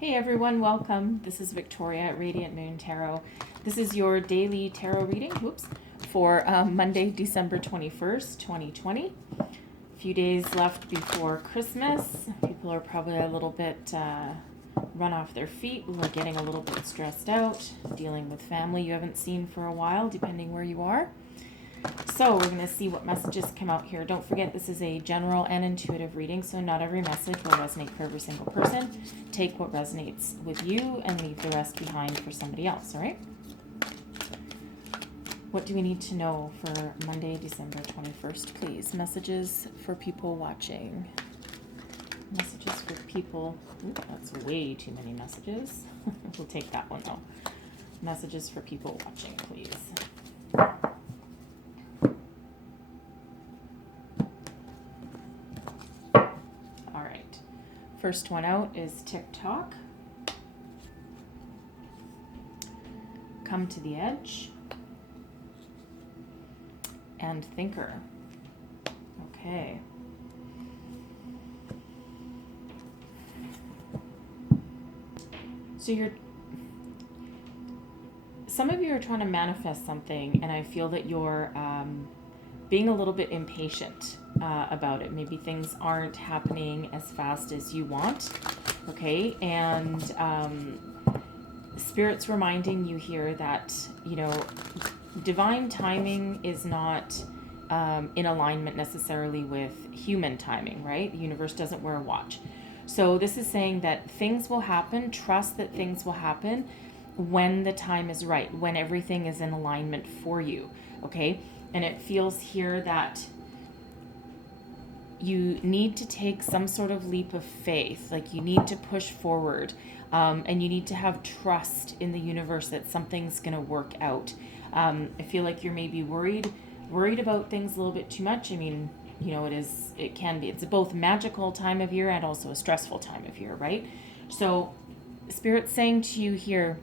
Hey everyone, welcome. This is Victoria at Radiant Moon Tarot. This is your daily tarot reading, for Monday, December 21st, 2020. A few days left before Christmas. People are probably a little bit run off their feet. We're getting a little bit stressed out, dealing with family you haven't seen for a while, depending where you are. So we're going to see what messages come out here. Don't forget, this is a general and intuitive reading, so not every message will resonate for every single person. Take what resonates with you and leave the rest behind for somebody else, all right? What do we need to know for Monday, December 21st, please? Messages for people watching. Messages for people. Ooh, that's way too many messages. We'll take that one though. Messages for people watching, please. First one out is TikTok. Come to the edge. And thinker. Okay. So some of you are trying to manifest something, and I feel that you're being a little bit impatient about it. Maybe things aren't happening as fast as you want, okay? And Spirit's reminding you here that, divine timing is not in alignment necessarily with human timing, right? The universe doesn't wear a watch. So this is saying that things will happen. Trust that things will happen when the time is right, when everything is in alignment for you, okay? And it feels here that you need to take some sort of leap of faith, like you need to push forward, and you need to have trust in the universe that something's going to work out. I feel like you're maybe worried about things a little bit too much. I mean, it can be. It's both magical time of year and also a stressful time of year, right? So Spirit's saying to you here,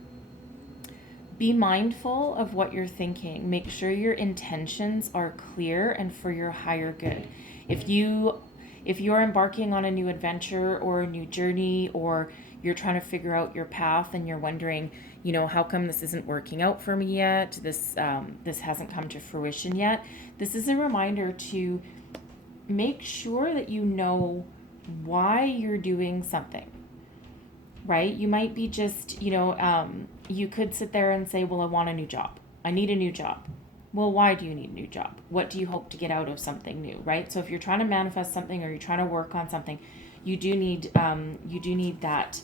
be mindful of what you're thinking. Make sure your intentions are clear and for your higher good. If you're embarking on a new adventure or a new journey, or you're trying to figure out your path and you're wondering, how come this isn't working out for me yet? This hasn't come to fruition yet. This is a reminder to make sure that you know why you're doing something. Right? You might be just, you could sit there and say, well, I want a new job. I need a new job. Well, why do you need a new job? What do you hope to get out of something new, right? So if you're trying to manifest something or you're trying to work on something, you do need that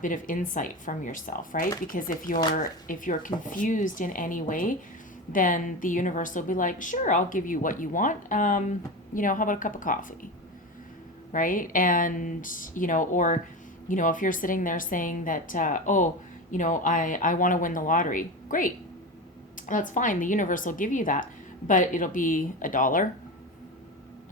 bit of insight from yourself, right? Because if you're confused in any way, then the universe will be like, sure, I'll give you what you want. How about a cup of coffee, right? And or if you're sitting there saying that, I want to win the lottery, great. That's fine. The universe will give you that, but it'll be $1.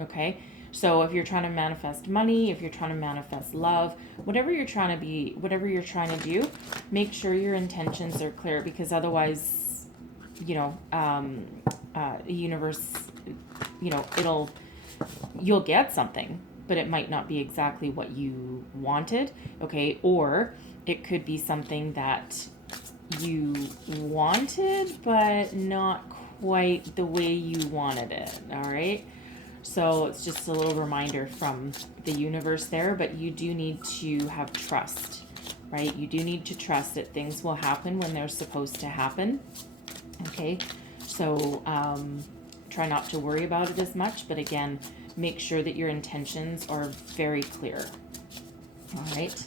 Okay. So if you're trying to manifest money, if you're trying to manifest love, whatever you're trying to do, make sure your intentions are clear, because otherwise, the universe, you'll get something, but it might not be exactly what you wanted, okay? Or it could be something that you wanted, but not quite the way you wanted it, all right? So it's just a little reminder from the universe there, but you do need to have trust, right? You do need to trust that things will happen when they're supposed to happen, okay? So try not to worry about it as much, but again, make sure that your intentions are very clear. All right.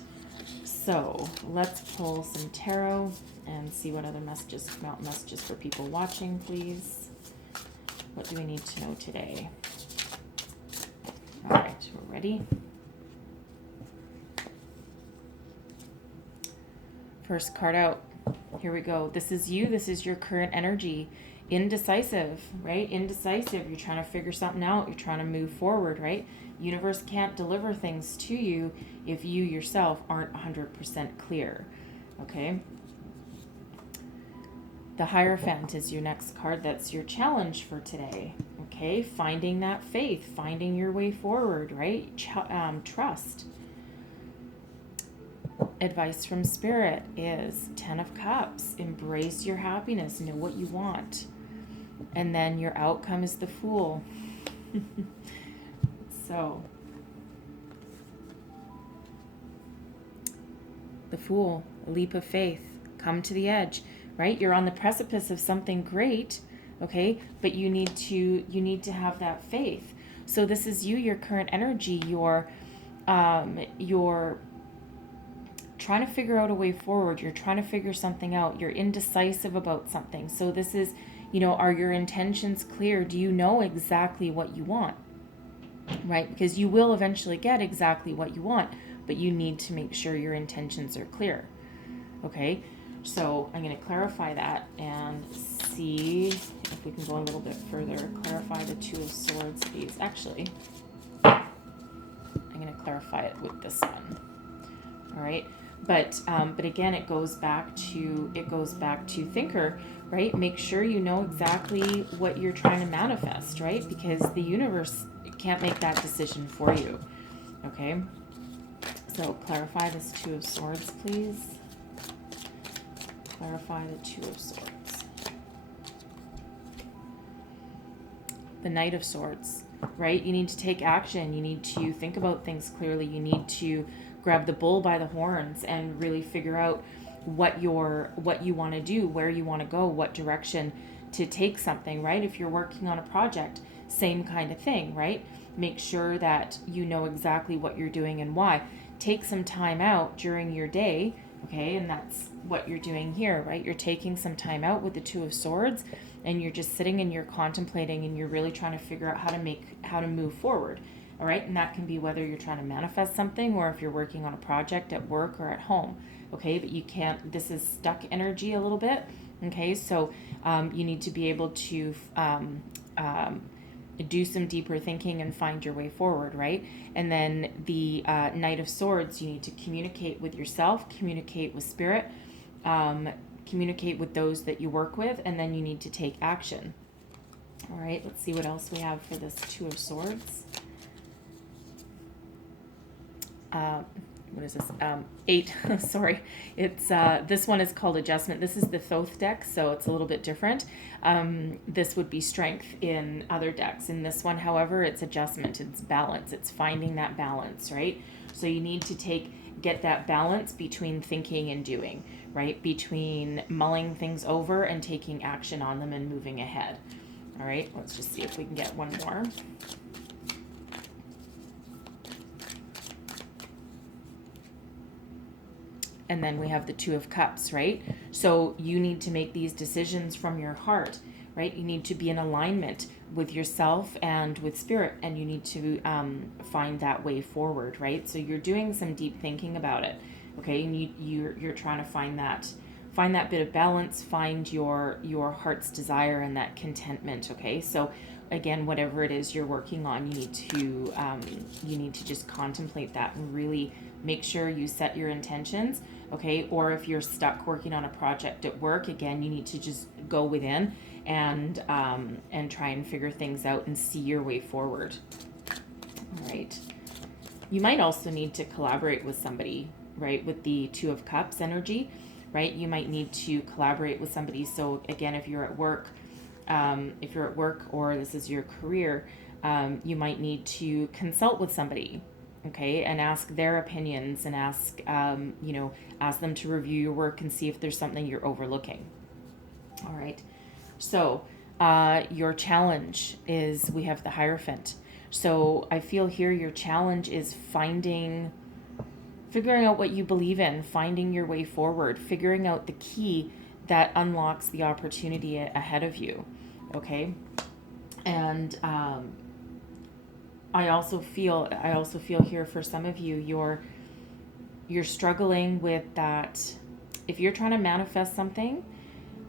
So let's pull some tarot and see what other messages come out. Messages for people watching, please. What do we need to know today? All right, we're ready. First card out. Here we go. This is you. This is your current energy. Indecisive, right? Indecisive. You're trying to figure something out. You're trying to move forward, right? Universe can't deliver things to you if you yourself aren't 100% clear, okay? The Hierophant is your next card. That's your challenge for today, okay? Finding that faith, finding your way forward, right? Trust. advice from Spirit is 10 of Cups. Embrace your happiness. Know what you want. And then your outcome is the Fool. So, the Fool, a leap of faith. Come to the edge, right? You're on the precipice of something great, okay? But you need to have that faith. So this is you, your current energy. You're trying to figure out a way forward. You're trying to figure something out. You're indecisive about something. So this is, are your intentions clear? Do you know exactly what you want? Right? Because you will eventually get exactly what you want, but you need to make sure your intentions are clear. Okay? So I'm going to clarify that and see if we can go a little bit further. Clarify the Two of Swords, please. Actually, I'm going to clarify it with this one. All right. But again, it goes back to thinker, right? Make sure you know exactly what you're trying to manifest, right? Because the universe can't make that decision for you. Okay. So clarify this Two of Swords, please. Clarify the Two of Swords. The Knight of Swords, right? You need to take action. You need to think about things clearly. You need to grab the bull by the horns and really figure out what you want to do, where you want to go, what direction to take something, right? If you're working on a project, same kind of thing, right? Make sure that you know exactly what you're doing and why. Take some time out during your day, okay? And that's what you're doing here, right? You're taking some time out with the Two of Swords, and you're just sitting and you're contemplating, and you're really trying to figure out how to move forward. All right, and that can be whether you're trying to manifest something or if you're working on a project at work or at home. Okay, but you can't, this is stuck energy a little bit. Okay, so you need to be able to do some deeper thinking and find your way forward, right? And then the Knight of Swords, you need to communicate with yourself, communicate with Spirit, communicate with those that you work with, and then you need to take action. All right, let's see what else we have for this Two of Swords. What is this? 8. Sorry. It's this one is called Adjustment. This is the Thoth deck, so it's a little bit different. This would be Strength in other decks. In this one, however, it's Adjustment. It's balance. It's finding that balance, right? So you need to get that balance between thinking and doing, right? Between mulling things over and taking action on them and moving ahead. All right. Let's just see if we can get one more. And then we have the Two of Cups, right? So you need to make these decisions from your heart, right? You need to be in alignment with yourself and with Spirit, and you need to find that way forward, right? So you're doing some deep thinking about it, okay? And you're trying to find that bit of balance, find your heart's desire and that contentment, okay? So again, whatever it is you're working on, you need to just contemplate that and really make sure you set your intentions, okay? Or if you're stuck working on a project at work, again, you need to just go within and try and figure things out and see your way forward. All right. You might also need to collaborate with somebody, right? With the Two of Cups energy, right? You might need to collaborate with somebody. So again, if you're at work, or this is your career, you might need to consult with somebody, okay, and ask their opinions and ask them to review your work and see if there's something you're overlooking. All right. So your challenge is, we have the Hierophant. So I feel here your challenge is figuring out what you believe in, finding your way forward, figuring out the key that unlocks the opportunity ahead of you, okay? And I also feel here for some of you, you're struggling with that. If you're trying to manifest something,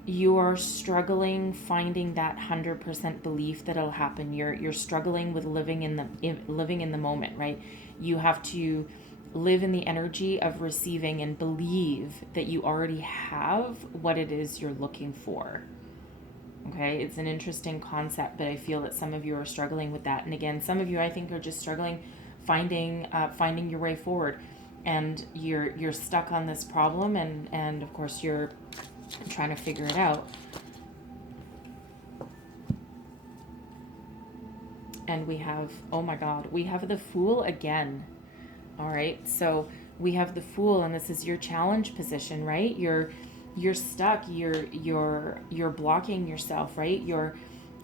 you are struggling finding that 100% belief that it'll happen. You're struggling with living in the moment, right? You have to live in the energy of receiving and believe that you already have what it is you're looking for. Okay, it's an interesting concept, but I feel that some of you are struggling with that. And again, some of you, I think, are just struggling finding your way forward. and you're stuck on this problem, and of course you're trying to figure it out. And we have, oh my God, we have the Fool again. All right, so we have the Fool, and this is your challenge position, right? You're stuck. You're blocking yourself, right?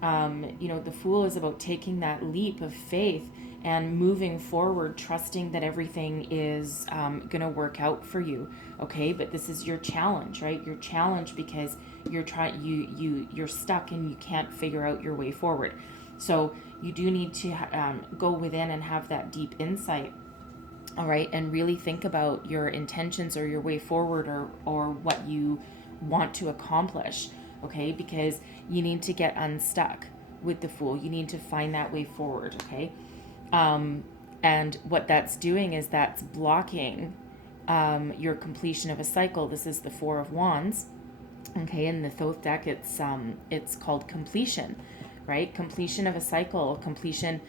The Fool is about taking that leap of faith and moving forward, trusting that everything is going to work out for you. Okay, but this is your challenge, right? Your challenge because you're stuck and you can't figure out your way forward. So you do need to go within and have that deep insight. All right, and really think about your intentions or your way forward, or what you want to accomplish. Okay, because you need to get unstuck with the Fool. You need to find that way forward. Okay, and what that's doing is that's blocking your completion of a cycle. This is the Four of Wands. Okay, in the Thoth deck, it's called completion, right? Completion of a cycle, completion.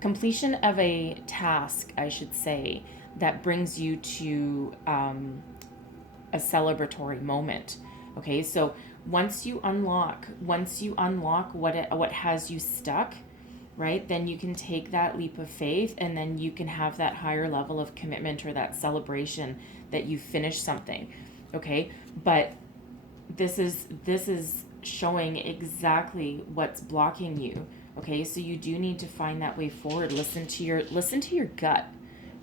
Completion of a task, I should say, that brings you to a celebratory moment. Okay, so once you unlock what has you stuck, right, then you can take that leap of faith, and then you can have that higher level of commitment or that celebration that you finished something. Okay, but this is showing exactly what's blocking you. Okay, so you do need to find that way forward. Listen to your gut,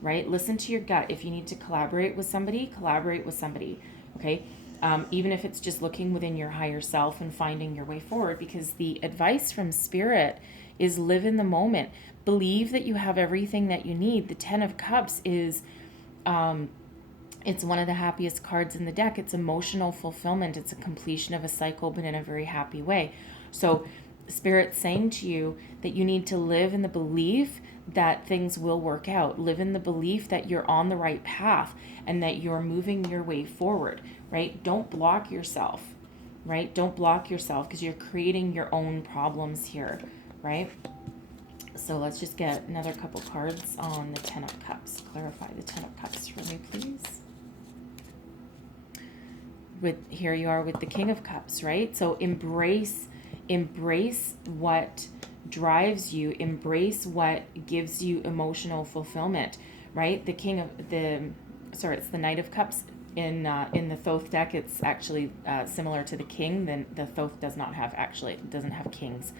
right? Listen to your gut. If you need to collaborate with somebody, okay? Even if it's just looking within your higher self and finding your way forward, because the advice from Spirit is live in the moment. Believe that you have everything that you need. The Ten of Cups is, it's one of the happiest cards in the deck. It's emotional fulfillment. It's a completion of a cycle, but in a very happy way. So Spirit's saying to you that you need to live in the belief that things will work out. Live in the belief that you're on the right path and that you're moving your way forward, right? Don't block yourself, right? Don't block yourself, because you're creating your own problems here, right? So let's just get another couple cards on the Ten of Cups. Clarify the Ten of Cups for me, please. Here you are with the King of Cups, right? So embrace what drives you, embrace what gives you emotional fulfillment, right? It's the Knight of Cups in the Thoth deck. It's actually similar to the King. Then the Thoth doesn't have kings,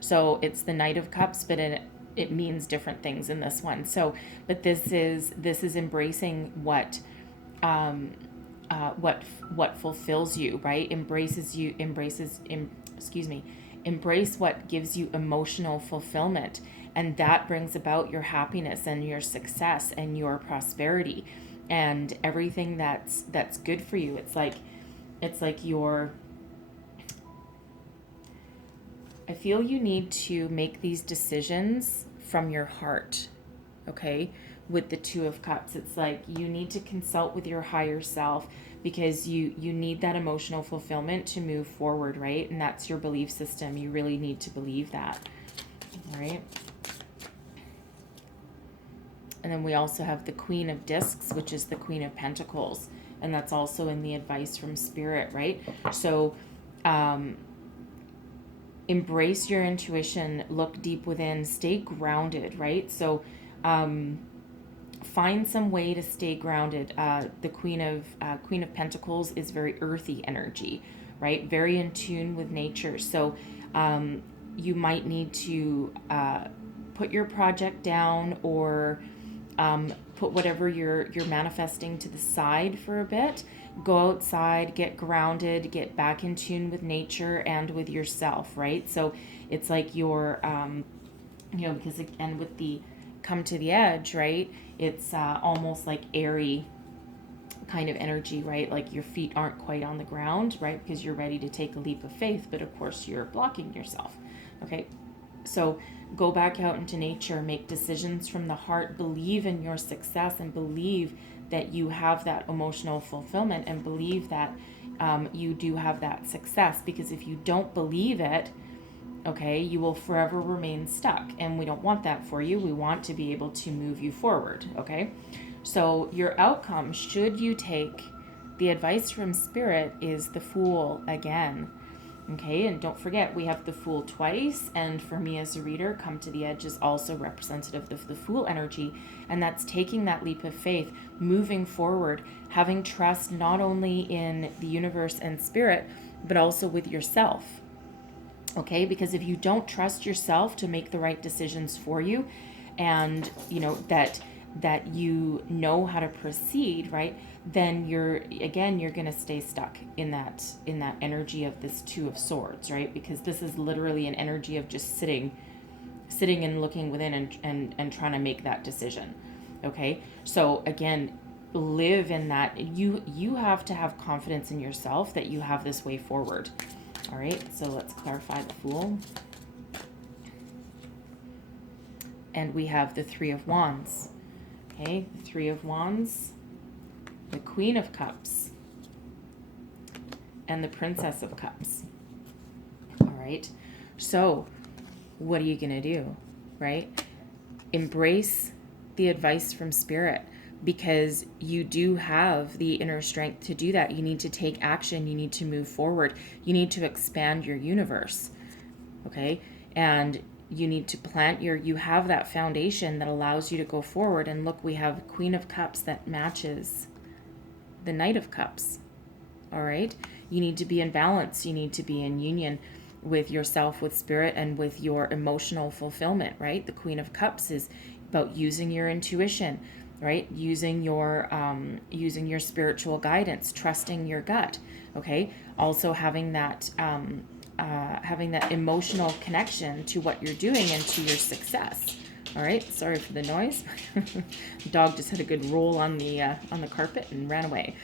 so it's the Knight of Cups, but it means different things in this one. So, but this is embracing what fulfills you, right? Embrace what gives you emotional fulfillment, and that brings about your happiness and your success and your prosperity and everything that's good for you. I feel you need to make these decisions from your heart, okay? With the Two of Cups, it's like you need to consult with your higher self, because you need that emotional fulfillment to move forward, right? And that's your belief system. You really need to believe that, all right? And then we also have the Queen of Discs, which is the Queen of Pentacles, and that's also in the advice from Spirit, right? So embrace your intuition, look deep within, stay grounded, right? So find some way to stay grounded. The Queen of Pentacles is very earthy energy, right? Very in tune with nature. So you might need to put your project down, or put whatever you're manifesting to the side for a bit. Go outside, get grounded, get back in tune with nature and with yourself, right? So it's like you're, because again, with the come to the edge, right? It's almost like airy kind of energy, right? Like your feet aren't quite on the ground, right? Because you're ready to take a leap of faith, but of course you're blocking yourself. Okay, so go back out into nature, make decisions from the heart, believe in your success, and believe that you have that emotional fulfillment, and believe that you do have that success. Because if you don't believe it, okay, you will forever remain stuck. And we don't want that for you. We want to be able to move you forward, okay? So your outcome, should you take the advice from Spirit, is the Fool again. Okay, and don't forget, we have the Fool twice, and for me as a reader, Come to the Edge is also representative of the Fool energy, and that's taking that leap of faith, moving forward, having trust not only in the universe and Spirit, but also with yourself. Okay, because if you don't trust yourself to make the right decisions for you, and you know that you know how to proceed, right, then you're going to stay stuck in that energy of this Two of Swords, right? Because this is literally an energy of just sitting and looking within and trying to make that decision. Okay, so again, live in that. You have to have confidence in yourself that you have this way forward. All right, so let's clarify the Fool. And we have the Three of Wands. Okay, the Three of Wands, the Queen of Cups, and the Princess of Cups. All right, so what are you going to do, right? Embrace the advice from Spirit, because you do have the inner strength to do that. You need to take action. You need to move forward. You need to expand your universe, okay? And you need to you have that foundation that allows you to go forward. And look, we have Queen of Cups that matches the Knight of Cups. All right, you need to be in balance. You need to be in union with yourself, with Spirit, and with your emotional fulfillment, right? The Queen of Cups is about using your intuition, right? Using your spiritual guidance, trusting your gut, okay? Also having that emotional connection to what you're doing and to your success. All right, sorry for the noise. The dog just had a good roll on the carpet and ran away.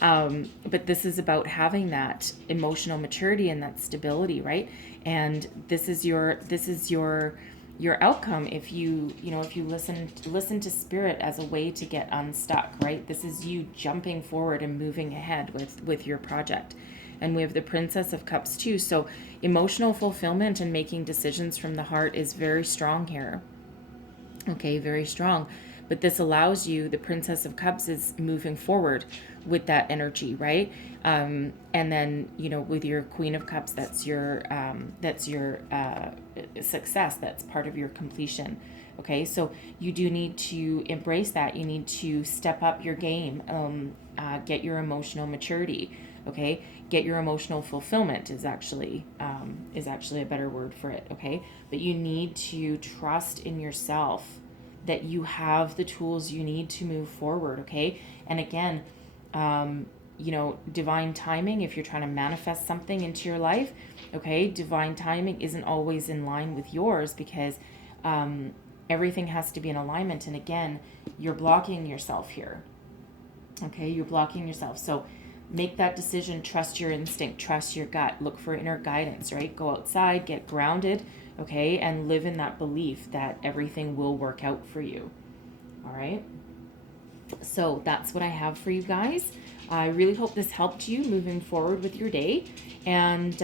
But this is about having that emotional maturity and that stability, right? And this is your outcome if you listen to Spirit as a way to get unstuck, right? This is you jumping forward and moving ahead with your project. And we have the Princess of Cups too. So emotional fulfillment and making decisions from the heart is very strong here. Okay, very strong. But this allows you, the Princess of Cups is moving forward with that energy, right? And then, with your Queen of Cups, that's your success. That's part of your completion. Okay, so you do need to embrace that. You need to step up your game, get your emotional maturity. Okay, get your emotional fulfillment is actually a better word for it. Okay, but you need to trust in yourself that you have the tools you need to move forward. Okay, and again, divine timing, if you're trying to manifest something into your life, okay, divine timing isn't always in line with yours, because everything has to be in alignment. And again, you're blocking yourself here. Okay, you're blocking yourself. So make that decision, trust your instinct, trust your gut, look for inner guidance, right? Go outside, get grounded, okay, and live in that belief that everything will work out for you. All right, so that's what I have for you guys. I really hope this helped you moving forward with your day, and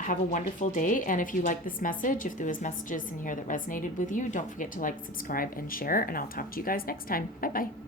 have a wonderful day. And if you like this message, if there was messages in here that resonated with you, don't forget to like, subscribe, and share, and I'll talk to you guys next time. Bye-bye.